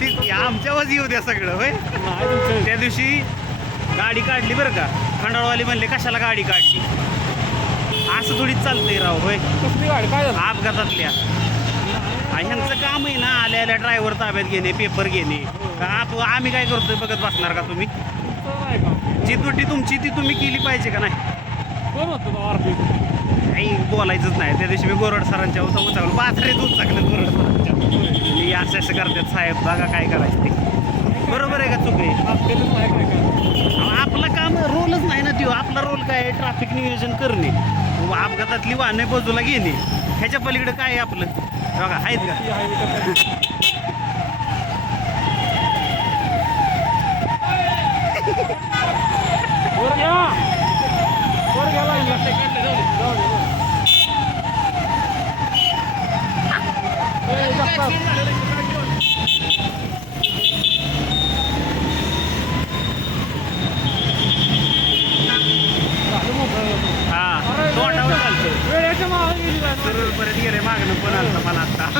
ती आमच्यावर येऊ द्या सगळं होय. नाही तुमचं त्या दिवशी गाडी काढली बरं का, खंडाळवाली म्हणले कशाला गाडी काढली, असं थोडीच चालतंय राव होय. कसली गाडी काय झालं अपघातातल्या ह्यांचं काम आहे ना, आल्या ड्रायव्हर ताब्यात घेणे, पेपर घेणे. का आम्ही काय करतोय बघत बसणार का तुम्ही? तुमचं नाही का जी त्रुटी तुमची ती तुम्ही केली पाहिजे का नाही? कोण होतं आरपी काही बोलायचंच नाही. त्या दिवशी मी गोरड सरांच्या उचावलं बाजारात उचाकलं गोरड सरांच्या, मी असं करतात साहेब बघा काय करायचं ते. बरोबर आहे का चुक आहे? आपल्यालाच नाही काय काय आपलं काम रोलच नाही ना तो. आपला रोल काय आहे? ट्रॅफिक नियोजन करणे, अपघातातली वाहने बाजूला घेणे. ह्याच्या पलीकडे काय आहे आपलं? बघा आहेत का? ती हायवे वर घ्या वर घ्यायला जाऊ दे. ए, जगताप. झालं मोकळं. हा तोंडावर चालतं. वेळेच्या मागे गेली बाई. सरळ परत गेले मागणं पण आलं मला आता.